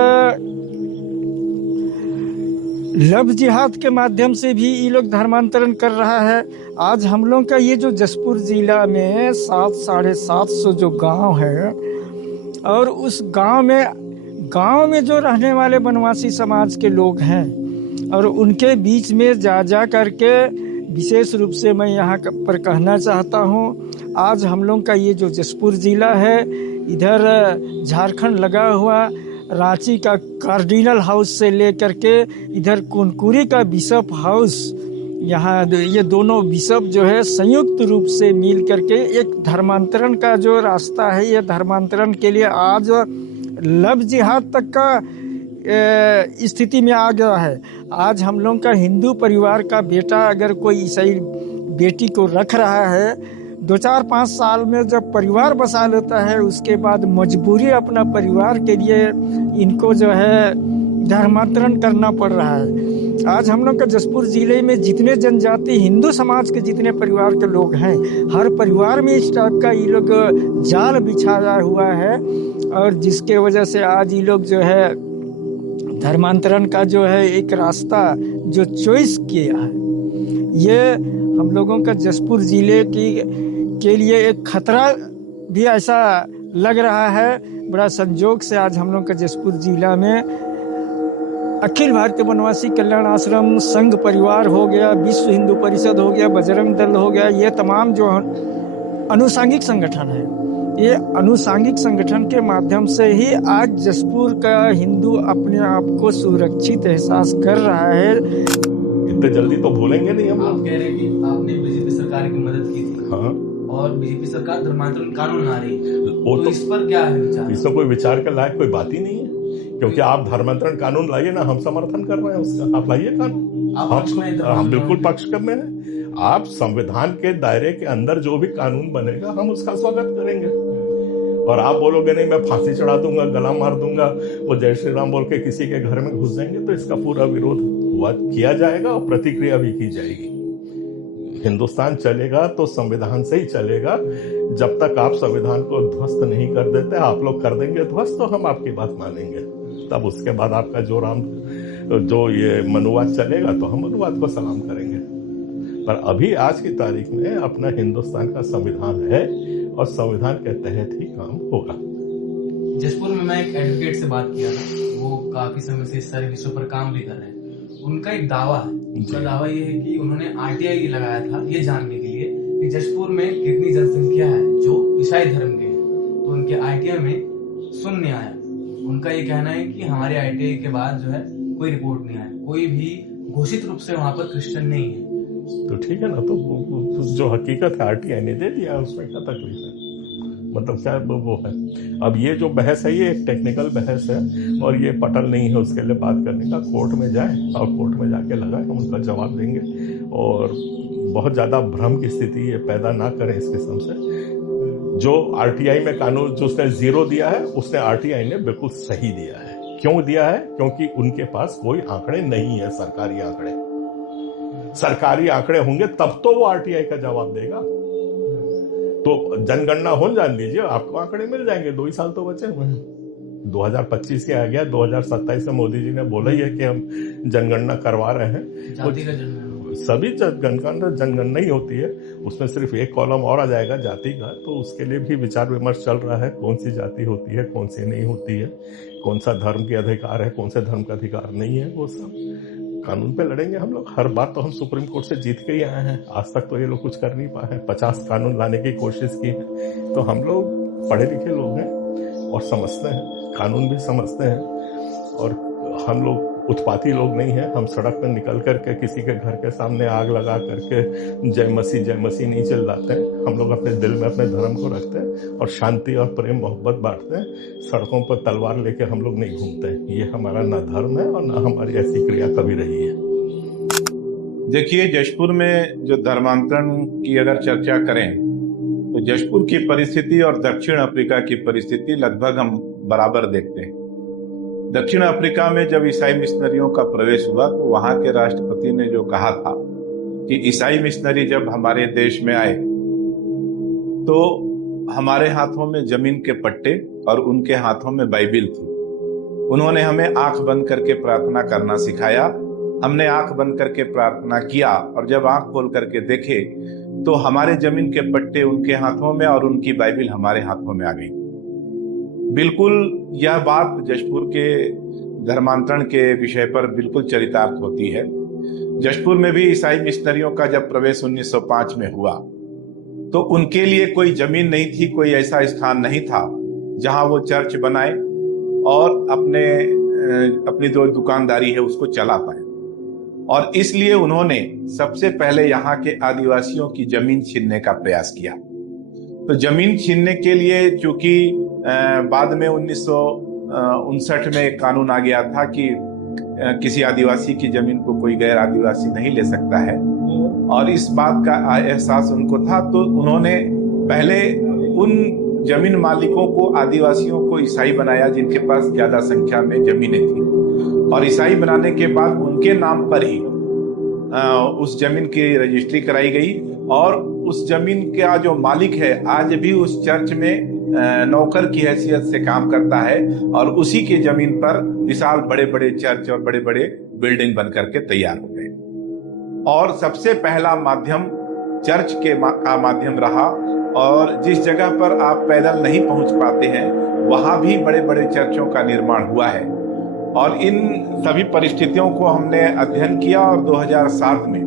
लव जिहाद के माध्यम से भी ये लोग धर्मांतरण कर रहा है। आज हम लोग का ये जो जशपुर जिला में 700-750 जो गांव है, और उस गांव में जो रहने वाले वनवासी समाज के लोग हैं, और उनके बीच में जा करके विशेष रूप से मैं यहाँ पर कहना चाहता हूँ, आज हम लोग का ये जो जशपुर जिला है, इधर झारखंड लगा हुआ, रांची का कार्डिनल हाउस से लेकर के इधर कुनकुरी का बिशप हाउस, यहाँ ये दोनों बिशप जो है संयुक्त रूप से मिल करके एक धर्मांतरण का जो रास्ता है, ये धर्मांतरण के लिए आज लव जिहाद तक का स्थिति में आ गया है। आज हम लोग का हिंदू परिवार का बेटा अगर कोई ईसाई बेटी को रख रहा है, 2-4-5 साल में जब परिवार बसा लेता है, उसके बाद मजबूरी अपना परिवार के लिए इनको जो है धर्मांतरण करना पड़ रहा है। आज हम लोग का जशपुर जिले में जितने जनजाति हिंदू समाज के जितने परिवार के लोग हैं, हर परिवार में इस टाइप का ये लोग जाल बिछाया हुआ है, और जिसके वजह से आज ये लोग जो है धर्मांतरण का जो है एक रास्ता जो चॉइस किया है, ये हम लोगों का जशपुर जिले के लिए एक खतरा भी ऐसा लग रहा है। बड़ा संजोग से आज हम लोग का जशपुर जिला में अखिल भारतीय वनवासी कल्याण आश्रम संघ परिवार हो गया, विश्व हिंदू परिषद हो गया, बजरंग दल हो गया, ये तमाम जो अनुसांगिक संगठन है, ये अनुसांगिक संगठन के माध्यम से ही आज जशपुर का हिंदू अपने आप को सुरक्षित एहसास कर रहा है। इतने जल्दी तो भूलेंगे नहीं हम। आप कह रहे हैं कि आपने बीजेपी सरकार की मदद की थी। हाँ। और बीजेपी सरकार धर्मांतरण कानून ला रही है, तो इस पर क्या है विचार? इसमें कोई विचार के लायक कोई बात ही नहीं है, क्योंकि आप धर्मांतरण कानून लाइए ना, हम समर्थन कर रहे हैं उसका, आप लाइए कानून, हम बिल्कुल पक्ष में हैं। आप संविधान के दायरे के अंदर जो भी कानून बनेगा हम उसका स्वागत करेंगे। और आप बोलोगे नहीं मैं फांसी चढ़ा दूंगा, गला मार दूंगा, वो जय श्री राम बोल के किसी के घर में घुस जाएंगे, तो इसका पूरा विरोध किया जाएगा और प्रतिक्रिया भी की जाएगी। हिंदुस्तान चलेगा तो संविधान से ही चलेगा। जब तक आप संविधान को ध्वस्त नहीं कर देते, आप लोग कर देंगे ध्वस्त, तो हम आपकी बात मानेंगे। तब उसके बाद आपका जो ये मनुवाद चलेगा तो हम मनुवाद को सलाम करेंगे। पर अभी आज की तारीख में अपना हिंदुस्तान का संविधान है और संविधान के तहत ही काम होगा। जशपुर में मैं एक एडवोकेट से बात किया था, वो काफी समय से इस सारे विषयों पर काम भी कर रहे हैं। उनका एक दावा है, उनका दावा ये है कि उन्होंने आरटीआई लगाया था ये जानने के लिए कि जशपुर में कितनी जनसंख्या है जो ईसाई धर्म के हैं, तो उनके आरटीआई में शून्य आया। उनका ये कहना है कि हमारे आरटीआई के बाद जो है कोई रिपोर्ट नहीं आया, कोई भी घोषित रूप से वहाँ पर क्रिश्चियन नहीं है। तो ठीक है ना, तो जो हकीकत है आरटीआई ने दे दिया, उसमें क्या तकलीफ है, मतलब क्या वो है। अब ये जो बहस है ये एक टेक्निकल बहस है और ये पटल नहीं है उसके लिए बात करने का। कोर्ट में जाए और कोर्ट में जाके लगाए, हम उनका जवाब देंगे और बहुत ज़्यादा भ्रम की स्थिति ये पैदा ना करें इस किस्म से। जो आरटीआई में कानून जो उसने 0 दिया है, उसने आरटीआई ने बिल्कुल सही दिया है। क्यों दिया है? क्योंकि उनके पास कोई आंकड़े नहीं है, सरकारी आंकड़े। सरकारी आंकड़े होंगे तब तो वो आरटीआई का जवाब देगा। तो जनगणना हो जान लीजिए, आपको आंकड़े मिल जाएंगे। 2 ही साल तो बचे हुए हैं, 2025 के आ गया, 2027 में मोदी जी ने बोला ही है कि हम जनगणना करवा रहे हैं। सभी जनगणना ही होती है, उसमें सिर्फ एक कॉलम और आ जाएगा जाति का, तो उसके लिए भी विचार विमर्श चल रहा है। कौन सी जाति होती है, कौन सी नहीं होती है, कौन सा धर्म के अधिकार है, कौन से धर्म का अधिकार नहीं है, वो सब कानून पे लड़ेंगे हम लोग। हर बार तो हम सुप्रीम कोर्ट से जीत के ही आए हैं, आज तक तो ये लोग कुछ कर नहीं पाए हैं। 50 कानून लाने की कोशिश की है। तो हम लोग पढ़े लिखे लोग हैं और समझते हैं, कानून भी समझते हैं, और हम लोग उत्पाती लोग नहीं हैं। हम सड़क पर निकल करके किसी के घर के सामने आग लगा करके जय मसीह नहीं चिल्लाते हैं। हम लोग अपने दिल में अपने धर्म को रखते हैं और शांति और प्रेम मोहब्बत बांटते हैं। सड़कों पर तलवार लेके हम लोग नहीं घूमते हैं। ये हमारा ना धर्म है और ना हमारी ऐसी क्रिया कभी रही है। देखिए, जशपुर में जो धर्मांतरण की अगर चर्चा करें तो जशपुर की परिस्थिति और दक्षिण अफ्रीका की परिस्थिति लगभग हम बराबर देखते हैं। दक्षिण अफ्रीका में जब ईसाई मिशनरियों का प्रवेश हुआ तो वहां के राष्ट्रपति ने जो कहा था कि ईसाई मिशनरी जब हमारे देश में आए तो हमारे हाथों में जमीन के पट्टे और उनके हाथों में बाइबिल थी। उन्होंने हमें आंख बंद करके प्रार्थना करना सिखाया हमने आंख बंद करके प्रार्थना किया और जब आंख खोल करके देखे तो हमारे जमीन के पट्टे उनके हाथों में और उनकी बाइबिल हमारे हाथों में आ गई। बिल्कुल यह बात जशपुर के धर्मांतरण के विषय पर बिल्कुल चरितार्थ होती है। जशपुर में भी ईसाई मिशनरियों का जब प्रवेश 1905 में हुआ तो उनके लिए कोई जमीन नहीं थी, कोई ऐसा स्थान नहीं था जहां वो चर्च बनाए और अपनी जो दुकानदारी है उसको चला पाए। और इसलिए उन्होंने सबसे पहले यहाँ के आदिवासियों की जमीन छीनने का प्रयास किया। तो जमीन छीनने के लिए चूंकि बाद में 1959 में एक कानून आ गया था कि किसी आदिवासी की जमीन को कोई गैर आदिवासी नहीं ले सकता है और इस बात का एहसास उनको था, तो उन्होंने पहले उन जमीन मालिकों को, आदिवासियों को ईसाई बनाया जिनके पास ज्यादा संख्या में जमीनें थी, और ईसाई बनाने के बाद उनके नाम पर ही उस जमीन की रजिस्ट्री कराई गई और उस जमीन का जो मालिक है आज भी उस चर्च में नौकर की हैसियत से काम करता है और उसी के जमीन पर विशाल बड़े बड़े चर्च और बड़े बड़े बिल्डिंग बन करके तैयार हो गए। और सबसे पहला माध्यम चर्च का माध्यम रहा और जिस जगह पर आप पैदल नहीं पहुंच पाते हैं वहां भी बड़े बड़े चर्चों का निर्माण हुआ है। और इन सभी परिस्थितियों को हमने अध्ययन किया और 2007 में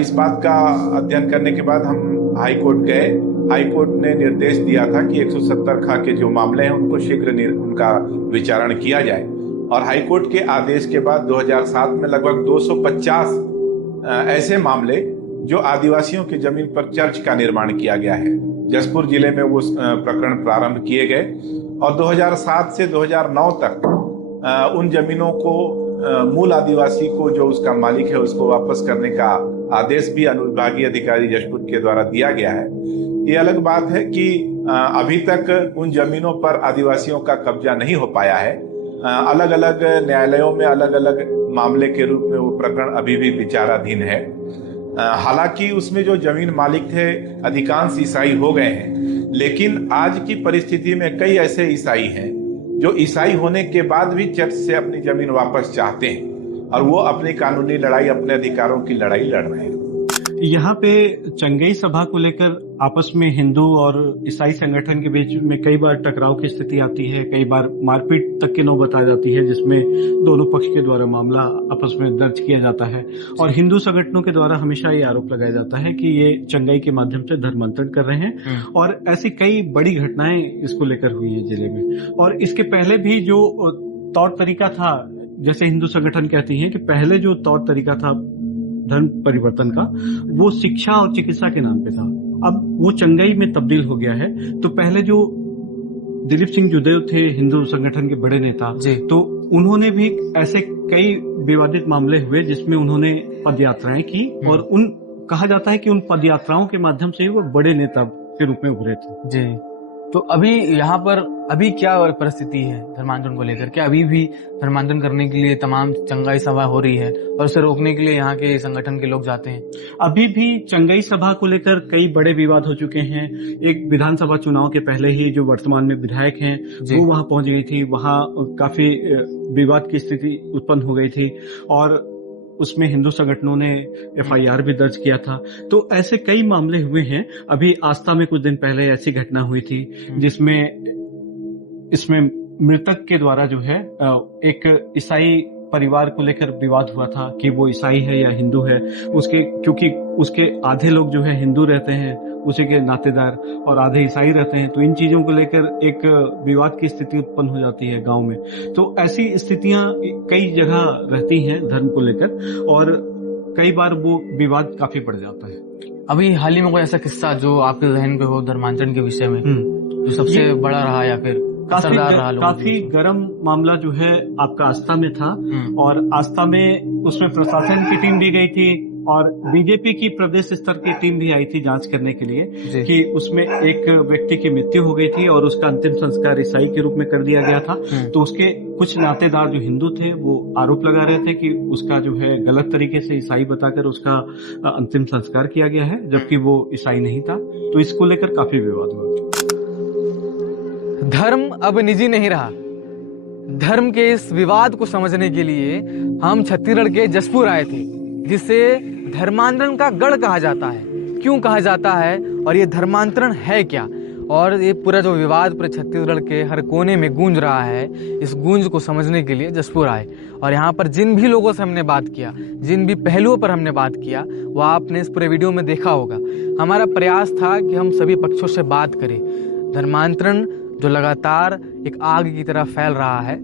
इस बात का अध्ययन करने के बाद हम हाई कोर्ट गए। हाई कोर्ट ने निर्देश दिया था कि 170 खा के जो मामले हैं उनको शीघ्र उनका विचारण किया जाए और हाई कोर्ट के आदेश के बाद 2007 में लगभग 250 ऐसे मामले जो आदिवासियों की जमीन पर चर्च का निर्माण किया गया है, जशपुर जिले में वो प्रकरण प्रारंभ किए गए और 2007 से 2009 तक उन जमीनों को मूल आदिवासी को जो उसका मालिक है उसको वापस करने का आदेश भी अनुविभागीय अधिकारी जशपुर के द्वारा दिया गया है। ये अलग बात है कि अभी तक उन जमीनों पर आदिवासियों का कब्जा नहीं हो पाया है। अलग अलग न्यायालयों में अलग अलग मामले के रूप में वो प्रकरण अभी भी विचाराधीन है। हालांकि उसमें जो जमीन मालिक थे अधिकांश ईसाई हो गए हैं, लेकिन आज की परिस्थिति में कई ऐसे ईसाई हैं जो ईसाई होने के बाद भी चर्च से अपनी जमीन वापस चाहते हैं और वो अपनी कानूनी लड़ाई, अपने अधिकारों की लड़ाई लड़ रहे हैं। यहाँ पे चंगई सभा को लेकर आपस में हिंदू और ईसाई संगठन के बीच में कई बार टकराव की स्थिति आती है, कई बार मारपीट तक की नौबत आ जाती है जिसमें दोनों पक्ष के द्वारा मामला आपस में दर्ज किया जाता है और हिंदू संगठनों के द्वारा हमेशा ये आरोप लगाया जाता है कि ये चंगई के माध्यम से धर्मांतरण कर रहे हैं और ऐसी कई बड़ी घटनाएं इसको लेकर हुई है जिले में। और इसके पहले भी जो तौर तरीका था, जैसे हिंदू संगठन कहती है कि पहले जो तौर तरीका था धर्म परिवर्तन का, वो शिक्षा और चिकित्सा के नाम पे था, अब वो चंगई में तब्दील हो गया है। तो पहले जो दिलीप सिंह जुदेव थे हिंदू संगठन के बड़े नेता, तो उन्होंने भी ऐसे कई विवादित मामले हुए जिसमें उन्होंने पदयात्राएं की और कहा जाता है कि उन पदयात्राओं के माध्यम से वो बड़े नेता के रूप में उभरे थे। जी, तो अभी यहाँ पर अभी क्या परिस्थिति है धर्मांतरण को लेकर? क्या अभी भी धर्मांतरण करने के लिए तमाम चंगाई सभा हो रही है और उसे रोकने के लिए यहाँ के संगठन के लोग जाते हैं? अभी भी चंगाई सभा को लेकर कई बड़े विवाद हो चुके हैं। एक विधानसभा चुनाव के पहले ही जो वर्तमान में विधायक हैं वो वहां पहुंच गई थी, वहां काफी विवाद की स्थिति उत्पन्न हो गई थी और उसमें हिंदू संगठनों ने FIR भी दर्ज किया था। तो ऐसे कई मामले हुए हैं। अभी आस्था में कुछ दिन पहले ऐसी घटना हुई थी इसमें मृतक के द्वारा जो है एक ईसाई परिवार को लेकर विवाद हुआ था कि वो ईसाई है या हिंदू है। क्योंकि उसके आधे लोग जो है हिंदू रहते हैं, उसी के नातेदार, और आधे ईसाई रहते हैं, तो इन चीजों को लेकर एक विवाद की स्थिति उत्पन्न हो जाती है गांव में। तो ऐसी स्थितियां कई जगह रहती हैं धर्म को लेकर और कई बार वो विवाद काफी बढ़ जाता है। अभी हाल ही में कोई ऐसा किस्सा जो आपके जहन पे हो धर्मांतरण के विषय में जो सबसे बड़ा रहा या फिर काफी गर्म मामला जो है आपका आस्था में था और आस्था में उसमें प्रशासन की टीम भी गई थी और बीजेपी की प्रदेश स्तर की टीम भी आई थी जांच करने के लिए कि उसमें एक व्यक्ति की मृत्यु हो गई थी और उसका अंतिम संस्कार ईसाई के रूप में कर दिया गया था। तो उसके कुछ नातेदार जो हिंदू थे वो आरोप लगा रहे थे कि उसका जो है गलत तरीके से ईसाई बताकर उसका अंतिम संस्कार किया गया है, जबकि वो ईसाई नहीं था। तो इसको लेकर काफी विवाद हुआ। धर्म अब निजी नहीं रहा, धर्म के इस विवाद को समझने के लिए हम छत्तीसगढ़ के जशपुर आए थे, जिसे धर्मांतरण का गढ़ कहा जाता है। क्यों कहा जाता है और ये धर्मांतरण है क्या, और ये पूरा जो विवाद पूरे छत्तीसगढ़ के हर कोने में गूंज रहा है, इस गूंज को समझने के लिए जशपुर आए। और यहाँ पर जिन भी लोगों से हमने बात किया, जिन भी पहलुओं पर हमने बात किया, वो आपने इस पूरे वीडियो में देखा होगा। हमारा प्रयास था कि हम सभी पक्षों से बात करें। धर्मांतरण जो लगातार एक आग की तरह फैल रहा है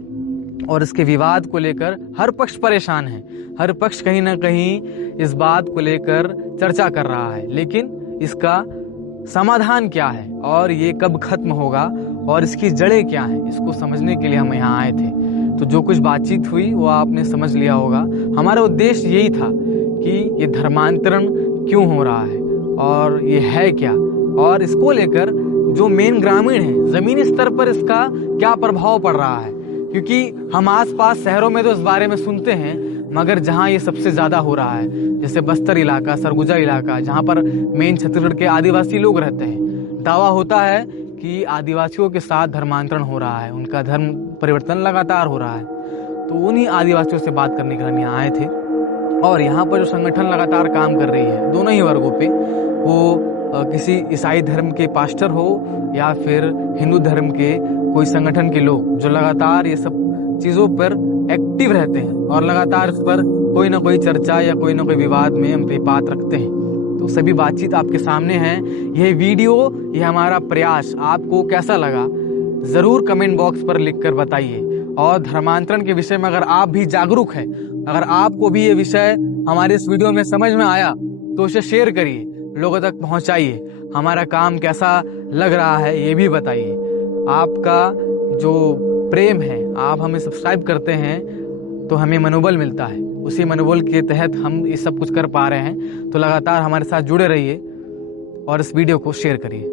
और इसके विवाद को लेकर हर पक्ष परेशान है, हर पक्ष कहीं ना कहीं इस बात को लेकर चर्चा कर रहा है, लेकिन इसका समाधान क्या है और ये कब खत्म होगा और इसकी जड़ें क्या हैं, इसको समझने के लिए हम यहाँ आए थे। तो जो कुछ बातचीत हुई वो आपने समझ लिया होगा। हमारा उद्देश्य यही था कि ये धर्मांतरण क्यों हो रहा है और ये है क्या, और इसको लेकर जो मेन ग्रामीण है, जमीनी स्तर पर इसका क्या प्रभाव पड़ रहा है। क्योंकि हम आसपास शहरों में तो इस बारे में सुनते हैं, मगर जहाँ ये सबसे ज़्यादा हो रहा है, जैसे बस्तर इलाका, सरगुजा इलाका, जहाँ पर मेन छत्तीसगढ़ के आदिवासी लोग रहते हैं, दावा होता है कि आदिवासियों के साथ धर्मांतरण हो रहा है, उनका धर्म परिवर्तन लगातार हो रहा है। तो उन्हीं आदिवासियों से बात करने के लिए हम यहाँ आए थे। और यहाँ पर जो संगठन लगातार काम कर रही है दोनों ही वर्गों पे, वो किसी ईसाई धर्म के पास्टर हो या फिर हिंदू धर्म के कोई संगठन के लोग, जो लगातार ये सब चीज़ों पर एक्टिव रहते हैं और लगातार इस पर कोई ना कोई चर्चा या कोई ना कोई विवाद में हम पे बात रखते हैं। तो सभी बातचीत आपके सामने है। यह वीडियो, ये हमारा प्रयास आपको कैसा लगा ज़रूर कमेंट बॉक्स पर लिखकर बताइए। और धर्मांतरण के विषय में अगर आप भी जागरूक हैं, अगर आपको भी ये विषय हमारे इस वीडियो में समझ में आया, तो उसे शेयर करिए, लोगों तक पहुंचाइए। हमारा काम कैसा लग रहा है ये भी बताइए। आपका जो प्रेम है, आप हमें सब्सक्राइब करते हैं तो हमें मनोबल मिलता है, उसी मनोबल के तहत हम ये सब कुछ कर पा रहे हैं। तो लगातार हमारे साथ जुड़े रहिए और इस वीडियो को शेयर करिए।